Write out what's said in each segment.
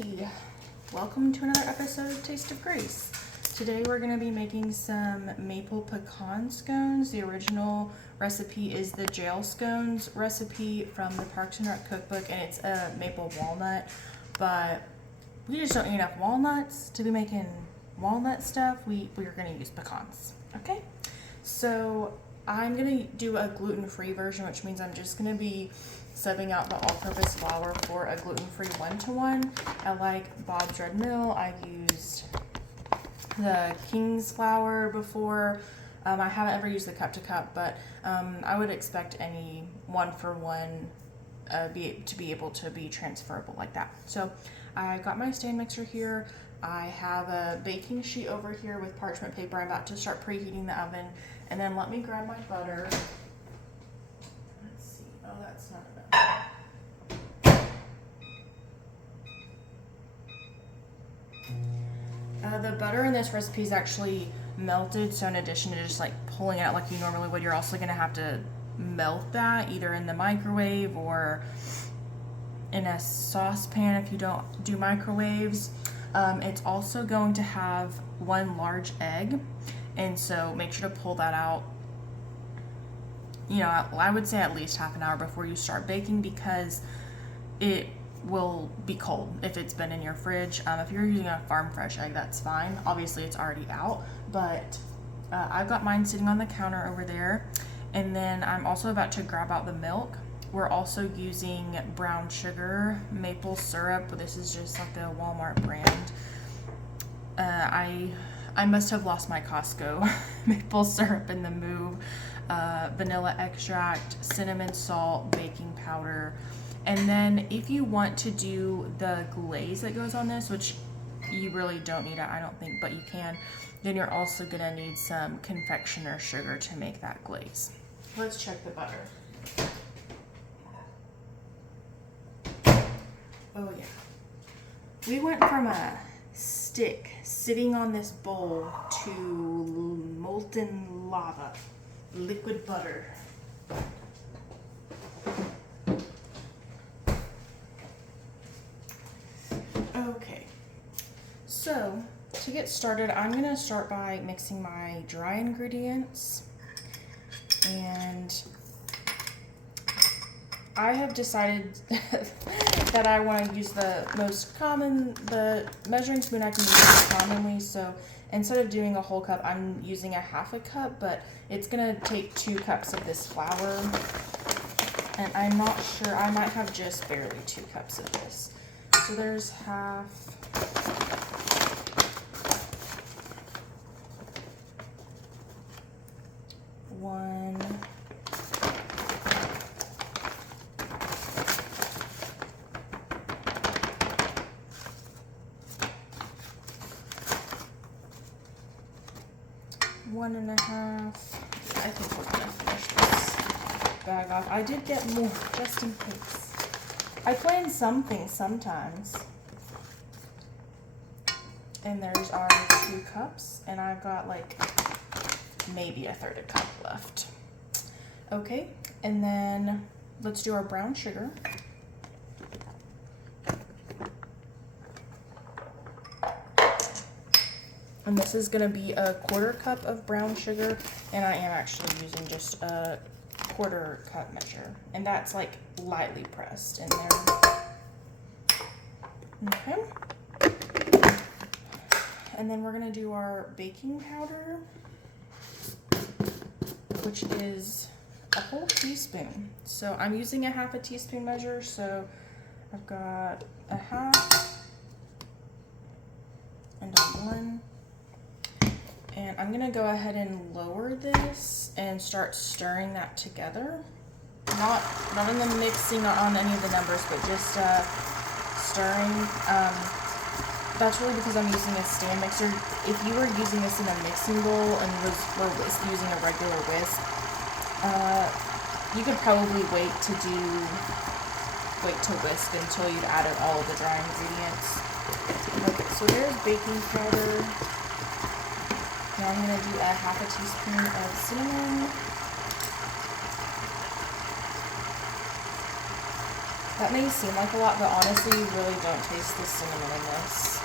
Hey, welcome to another episode of Taste of Grace. Today we're going to be making some maple pecan scones. The original recipe is the jail scones recipe from the Parchment cookbook, and it's a maple walnut, but we just don't need enough walnuts to be making walnut stuff. We're going to use pecans. Okay, so I'm going to do a gluten-free version, which means I'm just going to be subbing out the all-purpose flour for a gluten-free 1-to-1. I like Bob's Red Mill. I've used the King's flour before. I haven't ever used the cup-to-cup, but I would expect any 1-for-1 to be able to be transferable like that. So I got my stand mixer here. I have a baking sheet over here with parchment paper. I'm about to start preheating the oven. And then let me grab my butter. Let's see. Oh, that's not enough. The butter in this recipe is actually melted, so in addition to just like pulling it out like you normally would, you're also going to have to melt that either in the microwave or in a saucepan if you don't do microwaves. It's also going to have 1 large egg, and so make sure to pull that out, you know, I would say at least half an hour before you start baking, because it will be cold if it's been in your fridge. If you're using a farm fresh egg, that's fine. Obviously it's already out, but I've got mine sitting on the counter over there. And then I'm also about to grab out the milk. We're also using brown sugar, maple syrup. This is just like the Walmart brand. I must have lost my Costco maple syrup in the move. Vanilla extract, cinnamon, salt, baking powder. And then if you want to do the glaze that goes on this, which you really don't need it, I don't think, but you can, then you're also gonna need some confectioner sugar to make that glaze. Let's check the butter. Oh yeah. We went from a stick sitting on this bowl to molten lava, liquid butter. Okay, so to get started, I'm going to start by mixing my dry ingredients, and I have decided that I want to use the measuring spoon I can use most commonly, so instead of doing a whole cup, I'm using a half a cup, but it's going to take 2 cups of this flour, and I'm not sure, I might have just barely 2 cups of this. So there's half. 1. One and a half. I think we're gonna finish this bag off. I did get more just in case. I plan some things sometimes. And there's our 2 cups, and I've got like maybe a third a cup left. Okay, and then let's do our brown sugar. And this is gonna be a 1/4 cup of brown sugar, and I am actually using just a 1/4 cup measure, and that's like lightly pressed in there. Okay. And then we're gonna do our baking powder, which is a whole teaspoon. So I'm using a half a teaspoon measure, so I've got a half and a 1. And I'm gonna go ahead and lower this and start stirring that together. Not in the mixing on any of the numbers, but just stirring. That's really because I'm using a stand mixer. If you were using this in a mixing bowl and were using a regular whisk, you could probably wait to whisk until you've added all of the dry ingredients. Okay, so there's baking powder. Now I'm going to do a half a teaspoon of cinnamon. That may seem like a lot, but honestly, you really don't taste the cinnamon in this.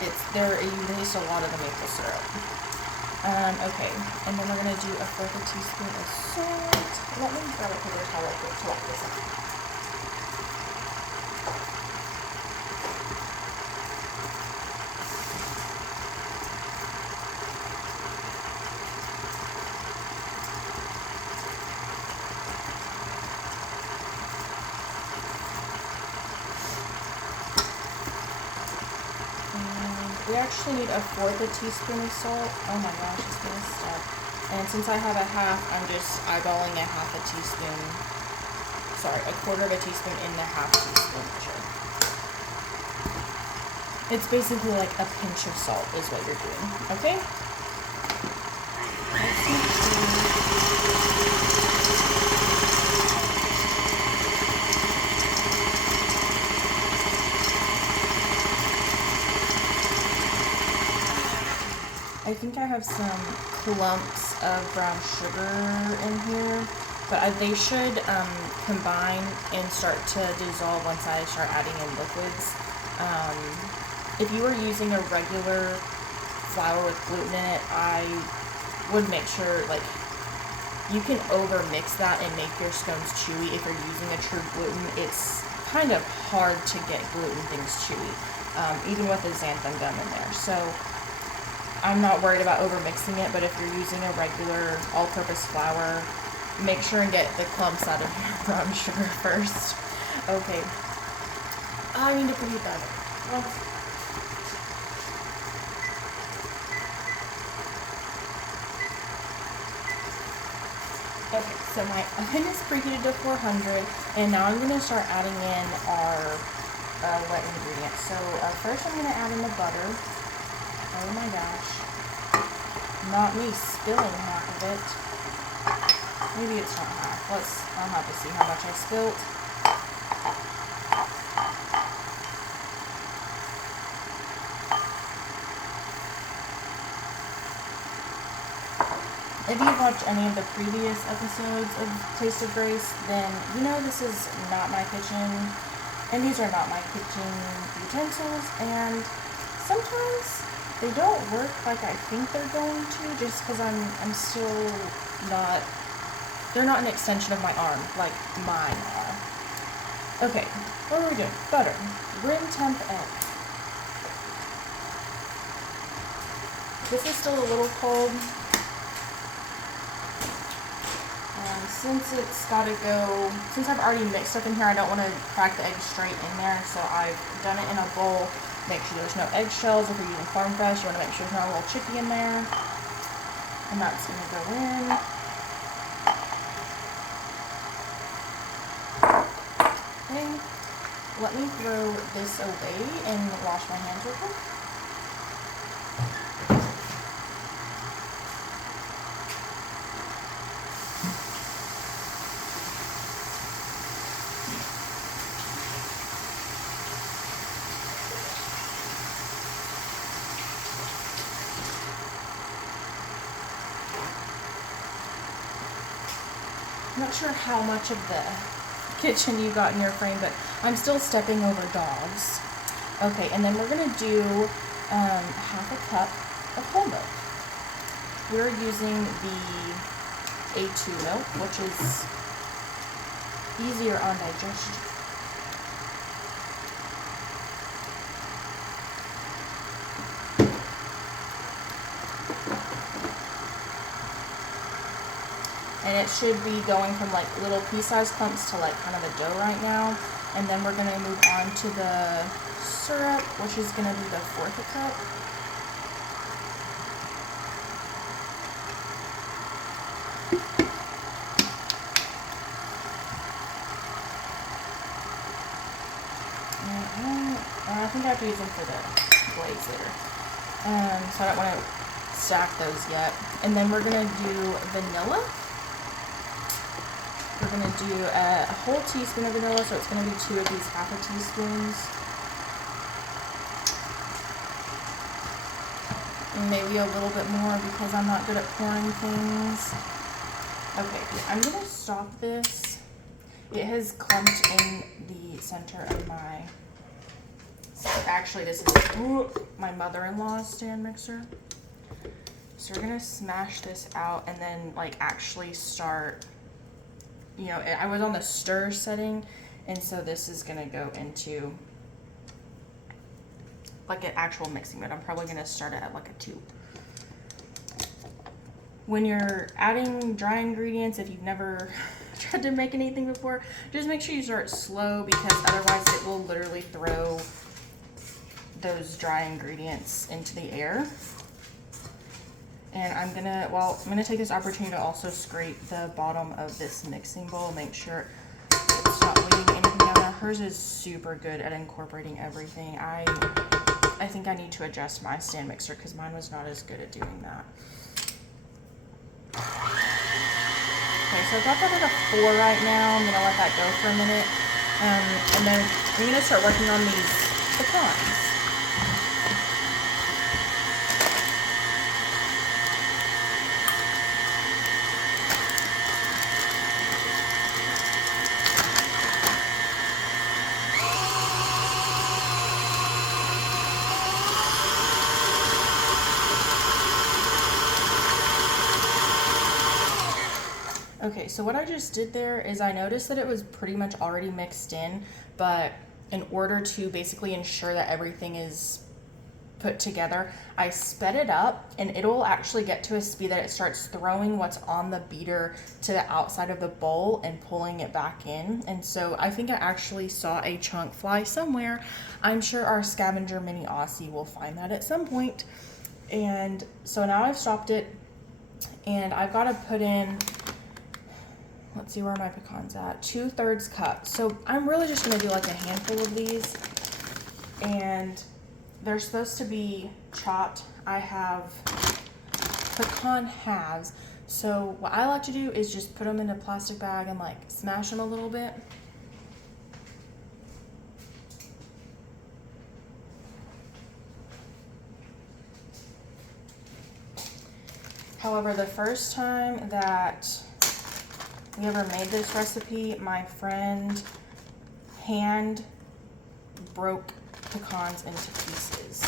You taste a lot of the maple syrup. Okay, and then we're gonna do 1/4 teaspoon of salt. Let me grab a paper towel quick to wipe this up. We actually need 1/4 teaspoon of salt. Oh my gosh, it's messed up. And since I have a half, I'm just eyeballing a 1/2 teaspoon. Sorry, 1/4 teaspoon in the 1/2 teaspoon measure. It's basically like a pinch of salt is what you're doing, okay? Let's make sure. I think I have some clumps of brown sugar in here, but they should combine and start to dissolve once I start adding in liquids. If you were using a regular flour with gluten in it, I would make sure, like, you can over mix that and make your scones chewy. If you're using a true gluten, it's kind of hard to get gluten things chewy, even with the xanthan gum in there. So I'm not worried about over mixing it, but if you're using a regular all-purpose flour, make sure and get the clumps out of your brown sugar first. Okay. I need to preheat that. Okay, so my oven is preheated to 400, and now I'm going to start adding in our wet ingredients. So first I'm going to add in the butter. Oh my gosh. Not me spilling half of it. Maybe it's not half. I'll have to see how much I spilled. If you've watched any of the previous episodes of Taste of Grace, then you know this is not my kitchen, and these are not my kitchen utensils, and sometimes they don't work like I think they're going to, just because I'm still not, they're not an extension of my arm like mine are. Okay, what are we doing? Butter, room temp egg. This is still a little cold. Since it's got to go, since I've already mixed up in here, I don't want to crack the egg straight in there, so I've done it in a bowl. Make sure there's no eggshells. If you're using farm fresh, you want to make sure there's not a little chicky in there. And that's going to go in. Okay, let me throw this away and wash my hands real quick. I'm not sure how much of the kitchen you got in your frame, but I'm still stepping over dogs. Okay, and then we're going to do 1/2 cup of whole milk. We're using the A2 milk, which is easier on digestion. And it should be going from like little pea-sized clumps to like kind of a dough right now. And then we're going to move on to the syrup, which is going to be the 1/4 cup. I think I have to use them for the glaze later. So I don't want to stack those yet. And then we're going to do vanilla. We're going to do a whole teaspoon of vanilla, so it's going to be 2 of these 1/2 teaspoons. And maybe a little bit more because I'm not good at pouring things. Okay, I'm going to stop this It has clumped in the center of my, actually this is my mother-in-law's stand mixer. So we're gonna smash this out and then like actually start, you know, I was on the stir setting, and so this is gonna go into like an actual mixing mode. I'm probably gonna start it at like a 2. When you're adding dry ingredients, if you've never tried to make anything before, just make sure you start slow, because otherwise it will literally throw those dry ingredients into the air. And I'm gonna take this opportunity to also scrape the bottom of this mixing bowl, make sure it's not leaving anything down there. Hers is super good at incorporating everything. I think I need to adjust my stand mixer because mine was not as good at doing that. Okay, so I've got that at a 4 right now. I'm gonna let that go for a minute. And then I'm gonna start working on these pecans. Okay, so what I just did there is I noticed that it was pretty much already mixed in, but in order to basically ensure that everything is put together, I sped it up, and it'll actually get to a speed that it starts throwing what's on the beater to the outside of the bowl and pulling it back in. And so I think I actually saw a chunk fly somewhere. I'm sure our scavenger mini Aussie will find that at some point. And so now I've stopped it, and I've got to put in, let's see where my pecans at, 2/3 cup. So I'm really just gonna do like a handful of these, and they're supposed to be chopped. I have pecan halves. So what I like to do is just put them in a plastic bag and like smash them a little bit. However, the first time that we ever made this recipe, my friend hand broke pecans into pieces.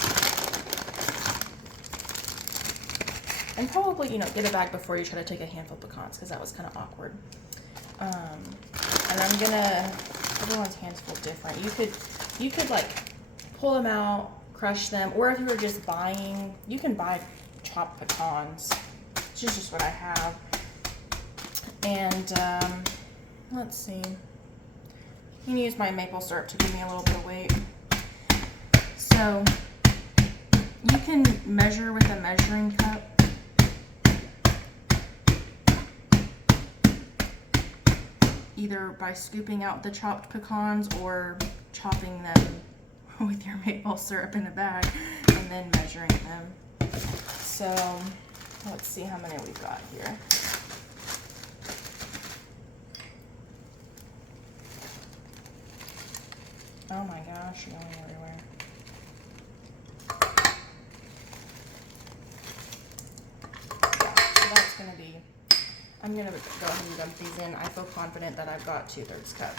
And probably, you know, get a bag before you try to take a handful of pecans, because that was kind of awkward. And I'm gonna, everyone's hands feel different. You could like pull them out, crush them, or if you were just buying, you can buy chopped pecans. This is just what I have. And let's see, I'm gonna use my maple syrup to give me a little bit of weight. So you can measure with a measuring cup. Either by scooping out the chopped pecans or chopping them with your maple syrup in a bag and then measuring them. So let's see how many we've got here. Oh my gosh, you're going everywhere. Yeah, so that's gonna be, I'm gonna go ahead and dump these in. I feel confident that I've got 2/3 cup.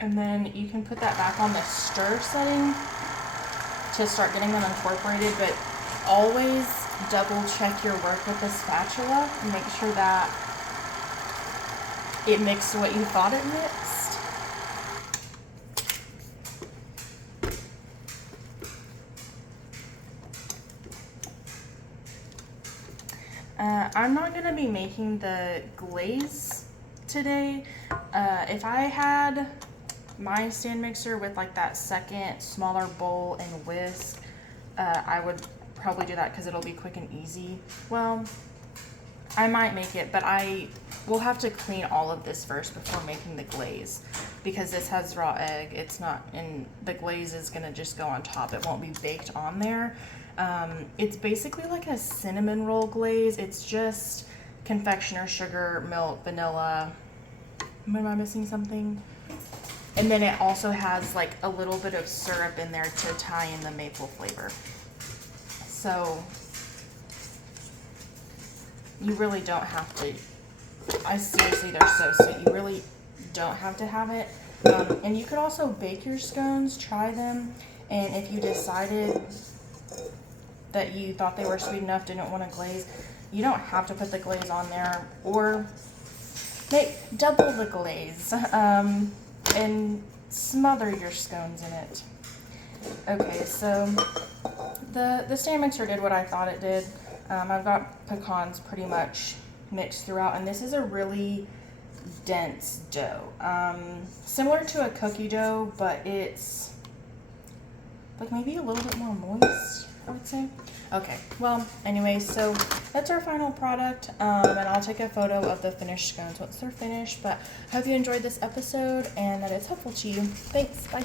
And then you can put that back on the stir setting to start getting them incorporated, but always double check your work with the spatula and make sure that it mixed what you thought it mixed. I'm not gonna be making the glaze today. If I had my stand mixer with like that second smaller bowl and whisk, I would probably do that because it'll be quick and easy. Well, I might make it, but I will have to clean all of this first before making the glaze. because this has raw egg. It's not, and the glaze is gonna just go on top. It won't be baked on there. It's basically like a cinnamon roll glaze. It's just confectioner sugar, milk, vanilla. Am I missing something? And then it also has like a little bit of syrup in there to tie in the maple flavor. So you really don't have to, seriously, they're so sweet. You really don't have to have it. And you could also bake your scones, try them, and if you decided that you thought they were sweet enough, didn't want to glaze, you don't have to put the glaze on there, or make double the glaze and smother your scones in it. Okay, so the stand mixer did what I thought it did. I've got pecans pretty much mixed throughout, and this is a really dense dough. Similar to a cookie dough, but it's like maybe a little bit more moist, I would say. Okay, well, anyway, so that's our final product, and I'll take a photo of the finished scones once they're finished, but I hope you enjoyed this episode and that it's helpful to you. Thanks, bye.